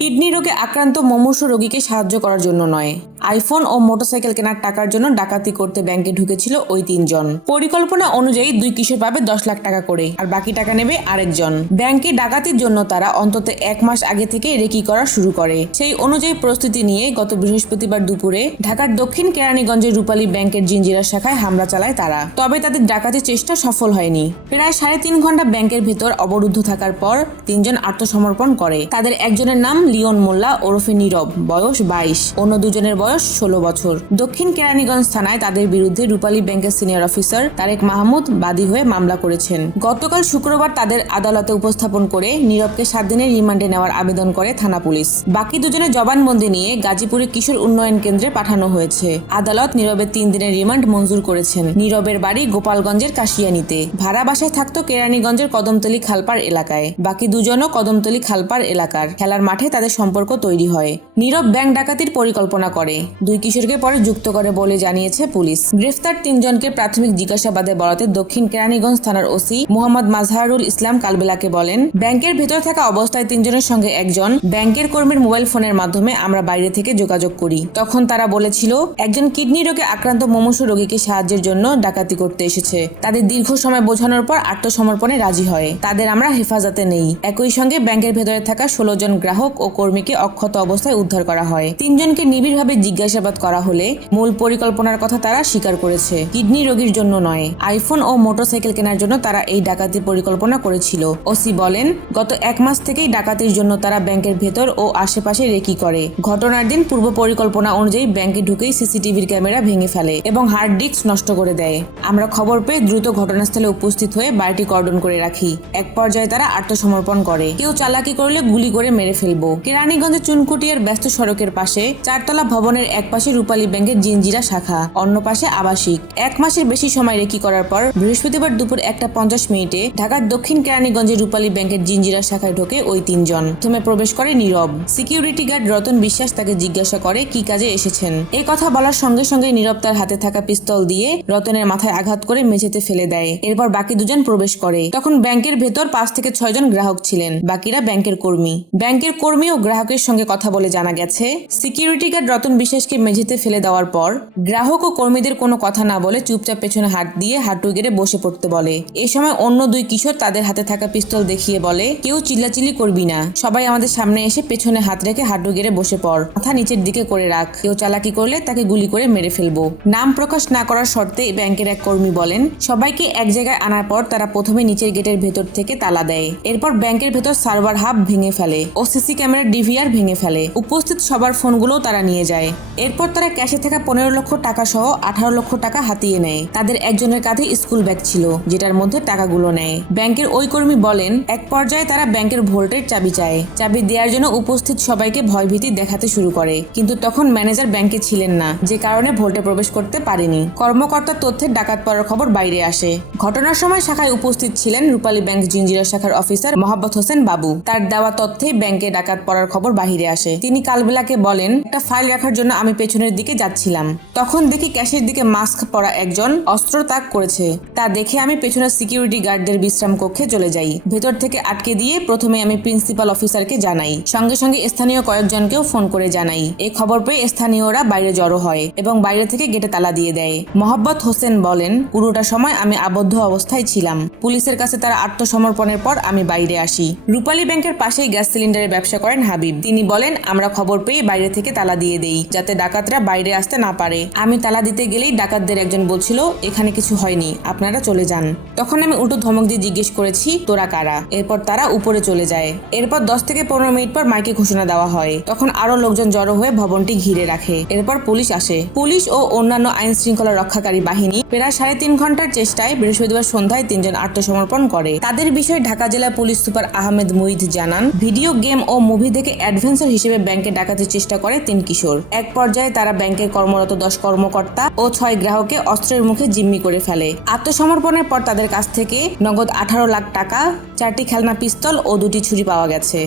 Kidney রোগে আক্রান্ত মুমূর্ষু রোগীকে সাহায্য করার জন্য নয়, আইফোন ও মোটরসাইকেল কেনার টাকার জন্য ডাকাতি করতে ব্যাংকে ঢুকেছিল ওই তিনজন। পরিকল্পনা অনুযায়ী দুই কিশোর পাবে 10 লাখ টাকা করে, আর বাকি টাকা নেবে আরেকজন। ব্যাংকে ডাকাতির জন্য তারা অন্তত 1 মাস আগে থেকে রেকি করা শুরু করে। সেই অনুযায়ী প্রস্তুতি নিয়ে গত বৃহস্পতিবার দুপুরে ঢাকার দক্ষিণ কেরানীগঞ্জের রূপালী ব্যাংকের জিঞ্জিরা শাখায় হামলা চালায় তারা। তবে তাদের ডাকাতির চেষ্টা সফল হয়নি। প্রায় 3.5 ঘন্টা ব্যাংকের ভেতর অবরুদ্ধ থাকার পর তিনজন আত্মসমর্পণ করে। তাদের একজনের নাম লিওন মোল্লা ওরফে নীরব, বয়স 22, অন্য দুজনের বয়স 16 বছর। দক্ষিণ কেরানীগঞ্জ থানায় তাদের বিরুদ্ধে রূপালী ব্যাংকের সিনিয়র অফিসার তারেক মাহমুদ বাদী হয়ে মামলা করেছেন। গতকাল শুক্রবার তাদের আদালতে উপস্থাপন করে নীরবকে 7 দিনের রিমান্ডে নেওয়ার আবেদন করে থানা পুলিশ। বাকি দুজনের জবানবন্দি নিয়ে গাজীপুরে কিশোর উন্নয়ন কেন্দ্রে পাঠানো হয়েছে। আদালত নীরবের 3 দিনের রিমান্ড মঞ্জুর করেছেন। নীরবের বাড়ি গোপালগঞ্জের কাশিয়ানীতে, ভাড়া বাসায় থাকতো কেরানীগঞ্জের কদমতলী খালপাড় এলাকায়। বাকি দুজনও কদমতলী খালপাড় এলাকার। খেলার মাঠে তাদের সম্পর্ক তৈরি হয়। নীরব ব্যাংক ডাকাতির পরিকল্পনা করে, 2 কিশোরকে পরে যুক্ত করে বলে জানিয়েছে পুলিশ। গ্রেফতার 3 জনকে প্রাথমিক জিজ্ঞাসাবাদে বলাতে দক্ষিণ কেরানীগঞ্জ থানার ওসি মোহাম্মদ মাজহারুল ইসলাম কালবেলাকে বলেন, ব্যাংকের ভেতর থাকা অবস্থায় 3 জনের সঙ্গে একজন ব্যাংকের কর্মীর মোবাইল ফোনের মাধ্যমে আমরা বাইরে থেকে যোগাযোগ করি। তখন তারা বলেছিল একজন কিডনি রোগে আক্রান্ত মুমূর্ষু রোগীকে সাহায্যের জন্য ডাকাতি করতে এসেছে। তাদের দীর্ঘ সময় বোঝানোর পর আত্মসমর্পণে রাজি হয়। তাদের আমরা হেফাজতে নেই। একই সঙ্গে ব্যাংকের ভেতরে থাকা 16 জন গ্রাহক ও কর্মীকে অক্ষত অবস্থায় উদ্ধার করা হয়। 3 জনকে নিবিড়ভাবে জিজ্ঞাসাবাদ করা হলে মূল পরিকল্পনার কথা তারা স্বীকার করেছে। কিডনি রোগীর জন্য নয়, আইফোন ও মোটরসাইকেল কেনার জন্য তারা এই ডাকাতির পরিকল্পনা করেছিল। ওসি বলেন, গত 1 মাস থেকেই ডাকাতির জন্য তারা ব্যাংকের ভেতর ও আশেপাশে রেকি করে। ঘটনার দিন পূর্ব পরিকল্পনা অনুযায়ী ব্যাংকে ঢুকেই সিসিটিভির ক্যামেরা ভেঙে ফেলে এবং হার্ড ডিস্ক নষ্ট করে দেয়। আমরা খবর পেয়ে দ্রুত ঘটনাস্থলে উপস্থিত হয়ে বাড়িটি কর্ডন করে রাখি। এক পর্যায়ে তারা আত্মসমর্পণ করে। কেউ চালাকি করলে গুলি করে মেরে ফেলবো। কেরানীগঞ্জের চুনকুটিয়ার ব্যস্ত সড়কের পাশে 4 তলা ভবনের এক পাশে রূপালী ব্যাংকের জিঞ্জিরা শাখা, অন্য পাশে আবাসিক। 1 মাসের বেশি সময় রেকি করার পর বৃহস্পতিবার দুপুর 1:50 ঢাকার দক্ষিণ কেরানীগঞ্জের রূপালী ব্যাংকের জিঞ্জিরা শাখায় ঢোকে ওই 3 জন। প্রথমে প্রবেশ করে নীরব। সিকিউরিটি গার্ড রতন বিশ্বাস তাকে জিজ্ঞাসা করে কি কাজে এসেছেন। এই কথা বলার সঙ্গে সঙ্গে নীরব তার হাতে থাকা পিস্তল দিয়ে রতনের মাথায় আঘাত করে মেঝেতে ফেলে দেয়। এরপর বাকি দুজন প্রবেশ করে। তখন ব্যাংকের ভেতর 5 থেকে 6 জন গ্রাহক ছিলেন, বাকিরা ব্যাংকের কর্মী। ব্যাংকের কর্মী ও গ্রাহকের সঙ্গে কথা বলে জানা গেছে, সিকিউরিটি গার্ড রতন বিশ্বাসকে মেঝেতে ফেলে দেওয়ার পর গ্রাহক ও কর্মীদের কোনো কথা না বলে চুপচাপ পেছনে হাত দিয়ে হাঁটু গেড়ে বসে পড়তে বলে। এই সময় অন্য 2 কিশোর তাদের হাতে থাকা পিস্তল দেখিয়ে বলে, কেউ চিল্লাচিল্লি করবি না, সবাই আমাদের সামনে এসে পেছনে হাত রেখে হাঁটু গেড়ে বসে পড়, মাথা নিচের দিকে করে রাখ, কেউ চালাকি করলে তাকে গুলি করে মেরে ফেলবো। নাম প্রকাশ না করার শর্তে ব্যাংকের এক কর্মী বলেন, সবাইকে এক জায়গায় আনার পর তারা প্রথমে নিচের গেটের ভেতর থেকে তালা দেয়। এরপর ব্যাংকের ভেতর সার্ভার হাব ভেঙে ফেলে ও সিসি ক্যামেরার ডিভিআর ভেঙে ফেলে। উপস্থিত সবার ফোনগুলো তারা নিয়ে যায়। এরপর তারা ক্যাশে থাকা 15 লক্ষ টাকা সহ 18 লক্ষ টাকা হাতিয়ে নেয়। তাদের একজনের কাঁধে স্কুল ব্যাগ ছিল, যেটার মধ্যে টাকাগুলো নেয়। ব্যাংকের ওই কর্মী বলেন, এক পর্যায়ে তারা ব্যাংকের ভোল্টের চাবি চায়। চাবি দেওয়ার জন্য উপস্থিত সবাইকে ভয়ভীতি দেখাতে শুরু করে, কিন্তু তখন ম্যানেজার ব্যাংকে ছিলেন না, যে কারণে ভোল্টে প্রবেশ করতে পারেনি। কর্মকর্তার তথ্যে ডাকাত পড়ার খবর বাইরে আসে। ঘটনার সময় শাখায় উপস্থিত ছিলেন রূপালী ব্যাংক জিঞ্জিরা শাখার অফিসার মোহাম্মদ হোসেন বাবু। তার দেওয়া তথ্যে ব্যাংকে ডাকাত পড়ার খবর বাহিরে আসে। তিনি কালবেলাকে বলেন, একটা ফাইল রাখার জন্য আমি পেছনের দিকে যাচ্ছিলাম, তখন দেখি ক্যাশের দিকে মাস্ক পরা একজন অস্ত্র তাক করেছে। তা দেখে আমি পেছনের সিকিউরিটি গার্ডদের বিশ্রাম কক্ষে চলে যাই। ভেতর থেকে আটকে দিয়ে প্রথমে আমি প্রিন্সিপাল অফিসারকে জানাই, সঙ্গে সঙ্গে স্থানীয় কয়েকজনকেও ফোন করে জানাই। এই খবর পেয়ে স্থানীয়রা বাইরে জড়ো হয় এবং বাইরে থেকে গেটে তালা দিয়ে দেয়। মোহাম্মদ হোসেন বলেন, পুরোটা সময় আমি আবদ্ধ অবস্থায় ছিলাম। পুলিশের কাছে তারা আত্মসমর্পণের পর আমি বাইরে আসি। রূপালী ব্যাংকের পাশেই গ্যাস সিলিন্ডারের ব্যবসা করেন হাবিব। তিনি বলেন, আমরা খবর পেয়ে বাইরে থেকে তালা দিয়ে দেই, যাতে ডাকাতরা বাইরে আসতে না পারে। আমি তালা দিতে গেলেই ডাকাতদের একজন বলছিল, এখানে কিছু হয়নি, আপনারা চলে যান। তখন আমি উল্টো ধমক দিয়ে জিজ্ঞেস করেছি, তোরা কারা? এরপর তারা উপরে চলে যায়। এরপর 10 থেকে 15 মিনিট পর মাইকে ঘোষণা দেওয়া হয়। তখন আরো লোকজন জড়ো হয়ে ভবনটি ঘিরে রাখে। এরপর পুলিশ আসে। পুলিশ ও অন্যান্য আইন শৃঙ্খলা রক্ষাকারী বাহিনী প্রায় 3.5 ঘন্টার চেষ্টায় বৃহস্পতিবার সন্ধ্যায় 3 জন আত্মসমর্পণ করে। তাদের বিষয়ে ঢাকা জেলা পুলিশ সুপার আহমেদ মুইদ জানান, ভিডিও গেম ও মুভি দেখে অ্যাডভেঞ্চার হিসেবে ব্যাংকে ডাকাতির চেষ্টা করে 3 কিশোর। এক পর্যায়ে তারা ব্যাংকে কর্মরত 10 কর্মকর্তা ও 6 গ্রাহককে অস্ত্রের মুখে জিম্মি করে ফেলে। আত্মসমর্পণের পর তাদের কাছ থেকে নগদ 18 লাখ টাকা, 4টি খেলনা পিস্তল ও 2টি ছুরি পাওয়া গেছে।